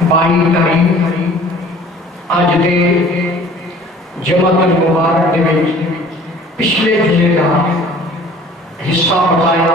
22 ਤਾਰੀਖ ਅੱਜ ਦੇ ਜਮਾਤ ਮੁਬਾਰਕ ਦੇ ਵਿੱਚ ਪਿਛਲੇ ਜੁਮੇ ਦਾ ਹਿੱਸਾ ਪੜਾਇਆ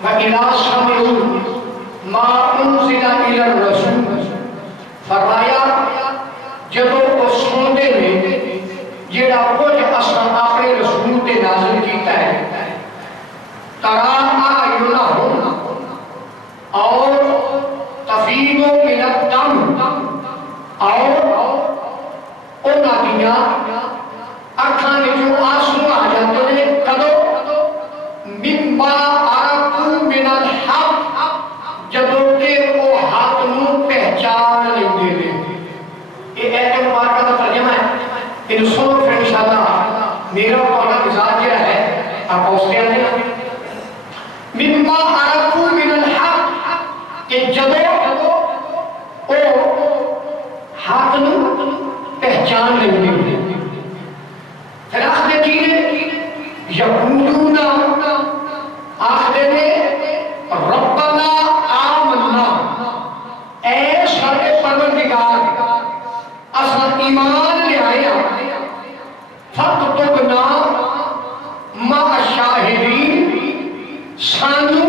وَإِذَا سَمِعُوا مَا أُنزِلَ إِلَى الرَّسُولِ فرمایا جدو وہ سنتے ہیں جڑا کچھ اصلا اپنے رسول تے نازل کیتا ہے ترا اعینہم اور تفیض من الدم اور انہاں دیاں اکھاں وچوں آنسو آ جاندے نے کدو مما عرفوا من الحق جدو کہ وہ حق نو پہچان لیندے نے یہ ایت مبارکہ کا ترجمہ ہے ان سنو پھر انشاءاللہ میرا پڑھنا مزاج کیا ہے آپ پہنچتے ہیں مما عرفوا من الحق کہ جدو وہ حق نو پہچان لیندے نے پھر آخر کینے یقولون آخر نے ربنا آمنا اے سارے پروردگار اصلا ایمان لے آیا فاکتبنا مع الشاہدین سانو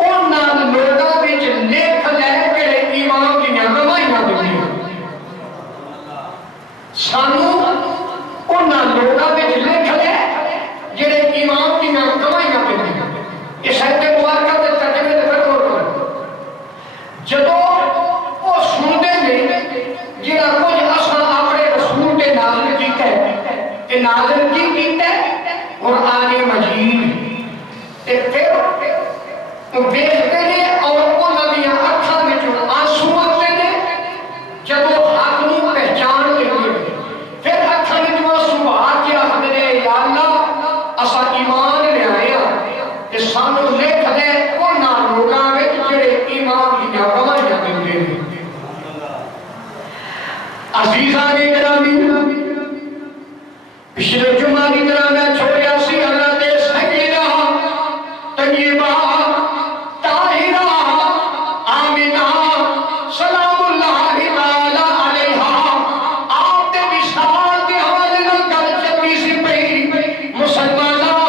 انہاں لوگاں وچ لکھ لے کہ ایمان دیاں گواہیاں دتیاں سانو انہاں لوگاں وچ لکھ لے جڑے ایمان دیاں گواہیاں دتیاں اس ایت مبارکہ دے ترجمے تے غور کرو جدو وہ سنتے نے جڑا کچھ اصلا اپنے رسول تے نازل کیتا ہے تے نازل کی کیتا ہے قرآن مجید تے پھر دیکھتے ہیں اور انہاں دیاں اکھاں وچوں آنسو آتے نے جدو حق نو پہچان لیندے نے پھر اکھاں وچوں آنسو آ کے آخدے نے یا اللہ اساں ایمان لے آئے ہاں تے سانو لکھ دے انہاں لوگاں وچ جڑے ایمان دیاں گواہیاں دیندے نے عزیزان گرامی پچھلے جمعہ کی طرح میں چھوڑیا سی حضرت سیدہ طیبہ طاہرہ آمنہ سلام اللہ تعالی علیہا آپ دے وصال دے حوالے نال گل چلدی سی پئی مسلماناں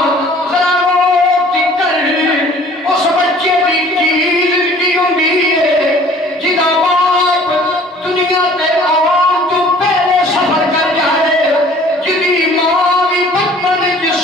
ذرا غور کر اس بچے دی چیز کی ہوندی ہے جدا باپ دنیا تے آن تو پہلے سفر کر جائے جدی ماں بھی بچپن وچ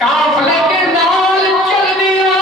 قافلے کے نال چل دیا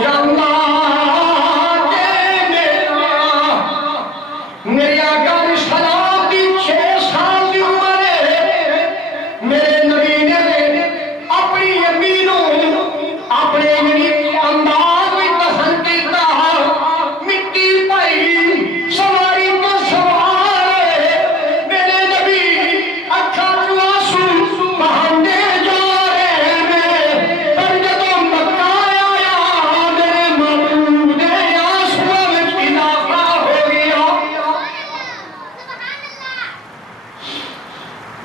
جانا میری آقا سلام دی 6 سال کی عمر میرے نبی نے اپنی امی نو اپنے انداز میں دفن کیتا مٹی پائی سواری تو سوار میرے نبی اکھاں چوں آنسو بہاندے جا رہے ہیں پر جدوں مکہ آیا میرے محبوب دے آنسواں وچ اضافہ ہو گیا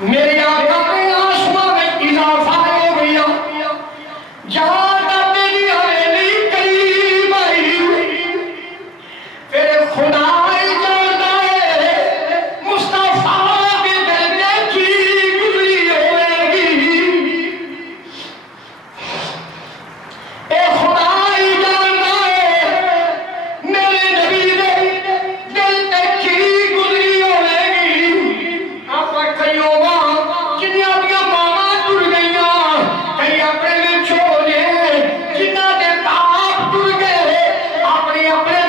میرے آقا کے آنسواں میں اضافہ ہو گیا جہاں تک تیری حویلی قریب آئی پھر خدا جانتا ہے مصطفیٰ کے دل میں کی گزری ہوئے گی اے خدا ہی جانتا ہے میرے نبی دے دل تے کی گزری ہوئے گی آپ کئی ہوگا جنیاں دیا ماما ٹر گئیاں کئی اپنے میں چھوڑے جنہ دے باپ ٹر گئے اپنے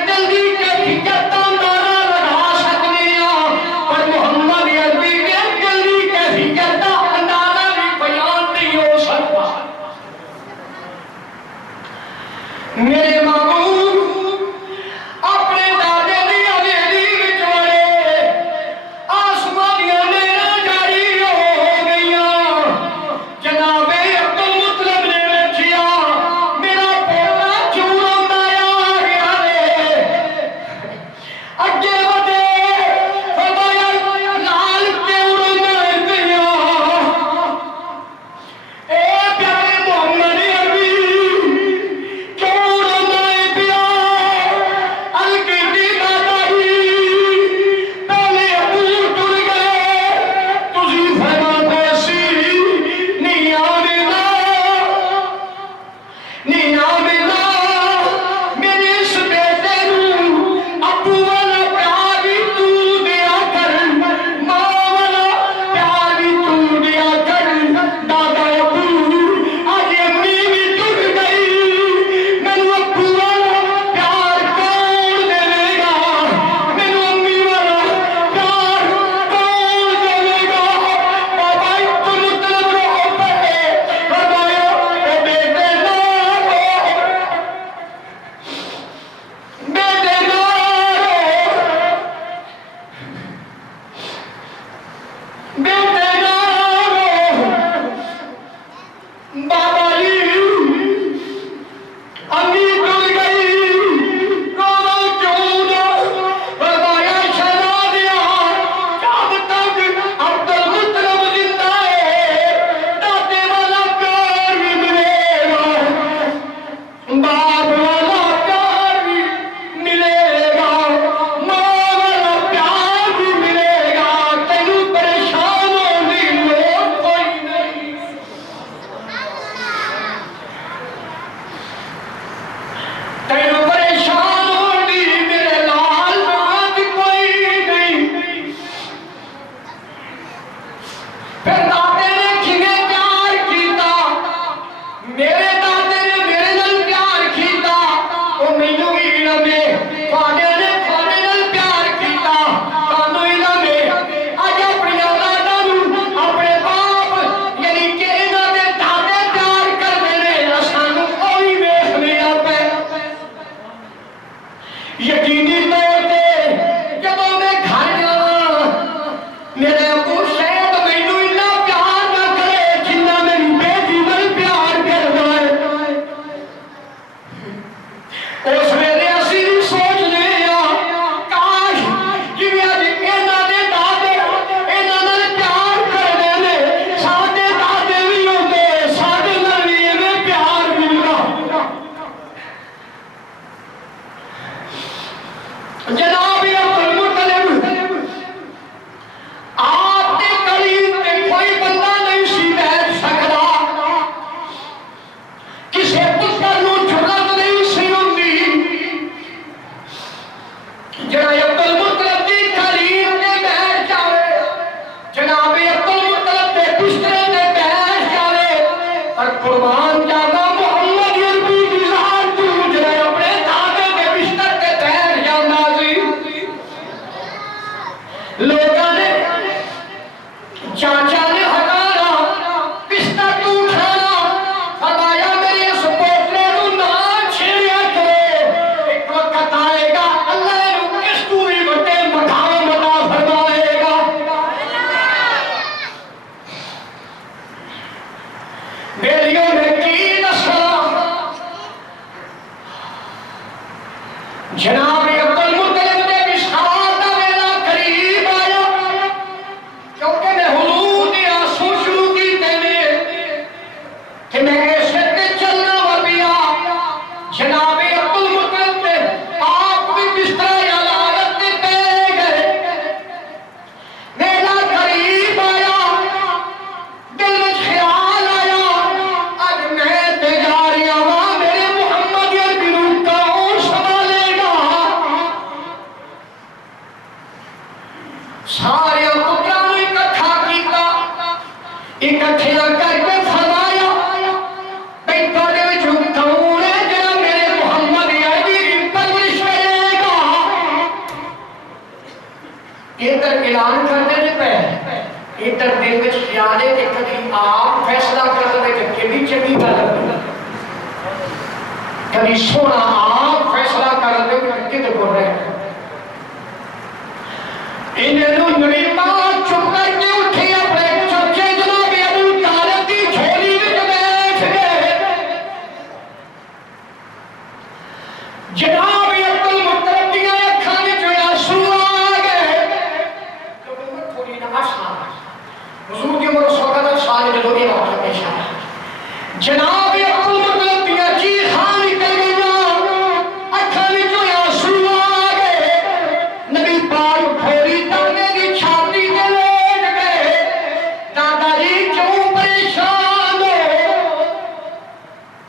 دل دی کیفیت اندازہ لگا سکتے ہیں پر محمد عربی کے دل دی کیفیت اندازہ بھی بیان نہیں ہو سکتا میرے محبوب اپنے دادے دی حویلی وچ وڑے آسمان دیاں نہراں جاری ہو گئیاں جناب عبد المطلب نے ویکھیا میرا پوتا کیوں روندا آ گیا ہے اگے ودے فرمایا لال کیوں روندا پیا اے پیارے محمد عربی کیوں روندا پیا الکٹی دادا جی پہلے ابو ٹر گئے تسی فرماتے سی نیاں ملا میرے اس بیٹے نوں ابو والا پیار بھی تو دیا کر ماں والا پیار بھی تو دیا کر دادا ابو اج امی بھی ٹر گئی مینوں ابو والا پیار کون دے گا مینوں امی والا پیار کون دے گا بابا عبد المطلب رو پڑے فرمایا اے بیٹے نہ رو بیٹے نہ رو بیٹے نہ رو بابا جی امی ٹر گئی رو کیوں نہ فرمایا شہزادیا جب تک عبد المطلب زندہ ہے دادے والا پیار بھی ملے گا باپ والا پیار بھی ملے گا ماں والا پیار بھی ملے گا تینوں پریشان ہونے کی لوڑ کوئی نہیں تینوں پریشان ہونے کی میرے لال بات کوئی نہیں پھر دادے نے کھنے پیار کیتا میرے دادے نے میرے نال پیار کیتا او مینوں بھی علم ہے تواڈے نے تواڈے نال پیار کیتا تانوں علم ہے اج اپنی اولاداں نوں اپنے باپ یعنی کہ انہاں دے دادے پیار کردے نے سانوں کوئی ویکھنے پے یقینی طور تے جدوں میں گھر جاواں میرے ابو شاید مینوں اتنا پیار نہ کرے جنہ میری بیٹی نال پیار کردا ہے اس ویلے اسی بھی سوچدے ہاں کاش جویں اج انہاں دے دادے انہاں نال پیار کردے نے ساڈے دادے بھی ہوندے ساڈے نال بھی ایویں پیار ملدا جناب عبد المطلب آپ کے قریب تے کوئی بندہ نہیں سی بیٹھ سکتا کسے پتر نوں جرأت نہیں سی ہوندی جناب عبد المطلب دے وصال دا ویلا قریب آیا کیونکہ میں حضور دی آسو شروع کیتے نے کہ میں ایسے تے چلنا وا پیا جناب عبد المطلب دے آپ بھی بستر یا حالت تے پے گئے ویلا قریب آیا دل وچ خیال آیا اج میں تے جا رہا واں میرے محمد عربی نوں کون سنبھالے گا سارے پتراں نوں اکٹھا کیتا اکٹھے کر کے فرمایا بھئی تواڈے وچوں کون ہے جڑا میرے محمد عربی دی پرورش کرے گا ادھر اعلان کرتے نے پے ادھر دل وچ خیال ہے کہ کبھی آپ فیصلہ کر دے کہ کبھی چنگی گل ہے کبھی سونا آپ فیصلہ کر دے کہ کدھر کو رہے انہوں نبی پاک چپ کر کے اٹھے اپنے چچے جناب ابو طالب دی جھولی وچ بیٹھ گئے جناب عبد المطلب دی اکھاں وچ آنسو آ گئے کیونکہ عمر تھوڑی نہ آسان حضور کی عمر 100 سال جدوں یہ واقعہ پیش آیا جناب عبد المطلب دی چیخاں نکل گئیاں اکھاں وچ آنسو آ گئے نبی پاک پھوری تانے دی چھاتی تے لیٹ گئے دادا جی کیوں پریشان ہو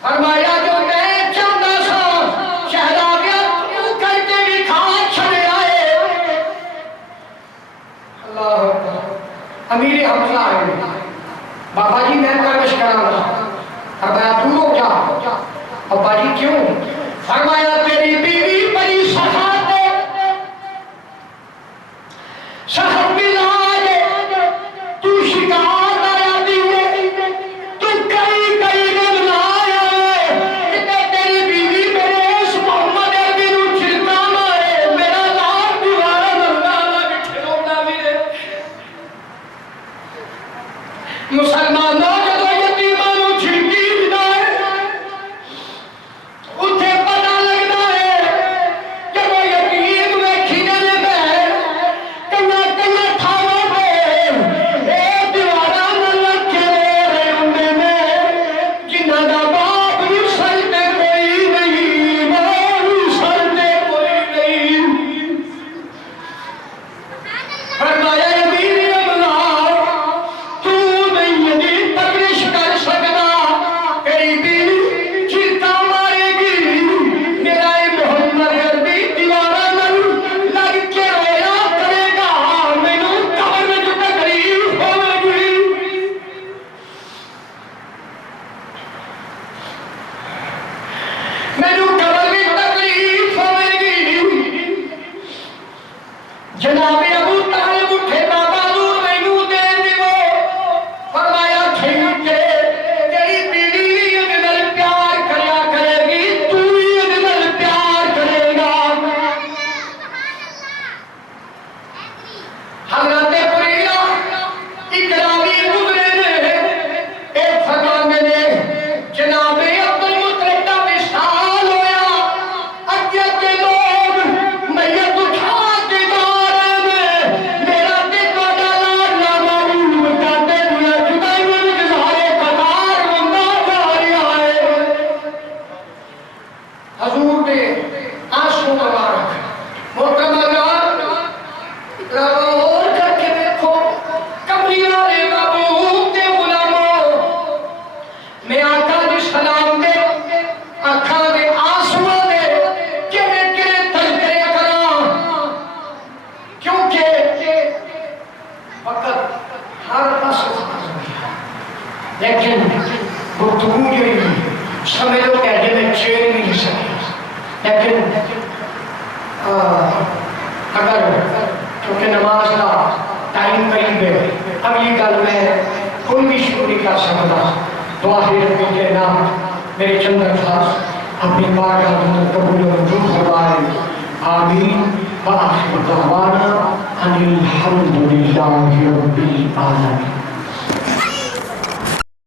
فرمایا جو میں چاہتا سا شہزادیاں تو کر کے بھی کھا چھڑیا ہے اللہ اکبر امیر حمزہ آئے بابا جی میں پرورش کراں گا فرمایا دور ہو جا ابا جی کیوں فرمایا تیری بیوی بڑی سخت ہے سخت مزاج ہے تو شکار آیا دیئے تو کئی دن لایا ہے کہ تیری بیوی میرے اس محمد عربی نوں چھڑکا مارے میرا لار دیوارا نندانا بٹھے رونا میرے مسلمانوں جدو یتیماں نوں چھڑکی دیتا ہے اتھے پتہ لگتا ہے جدو یتیم ویکھی نے بہر کنا تھاواں پہ اے دیوارا نہ لکھے رہے ہوندے نے جنہاں دا باپ نوں سر تے کوئی نہیں ماں نوں سر تے کوئی نہیں فرمایا امیر املا تو نہیں یدی پرورش کر سکتا تیری بیوی چیخا مارے گی میرا اے محمد عربی دیوارا نال لگ کے رویا کرے گا مینوں قبر وچ تکلیف ہوے گی مینوں قبر وچ تکلیف ہوے گی جناب ابو طالب اٹھے بابا نور مینوں دے دیو فرمایا ٹھیک ہے تیری بیوی ادھے نال پیار کریا کرے گی تو بھی ادھے نال پیار کرے گا حضرت پریرا اقرامی گزرے نے ایک فرماندے نے جناب عبد المطلب دا وصال ہویا اگے اگے لوگ میت اٹھا کے جا رہے نے میرا تے تہاڈا لاڈلا محبوب کہتے ہوئے جدائی وچ سارے قطار بندہ جا رہا ہے حضور دے آنسو مبارک محترم حضرات اور کر کے دیکھو کمری والے محبوب دے غلاموں میں آقا دی سلام دے اکھاں دے آنسواں دے کیڑے کیڑے تذکرے کراں کیونکہ وقت ہر پاسوں ختم ہو گیا لیکن گفتگو جو سمجھو کہ اجے میں چین نہیں سکیا لیکن اگر کیونکہ نماز کا ٹائم قریب ہے اگلی گل میں کوئی بھی شروع نہیں کر سکتا دعا ہے ربی کے نام میرے چند الفاظ اپنی بارگاہ میں قبول و منظور فرمائے آمین وآخر دعوانا ان الحمد للہ رب العالمین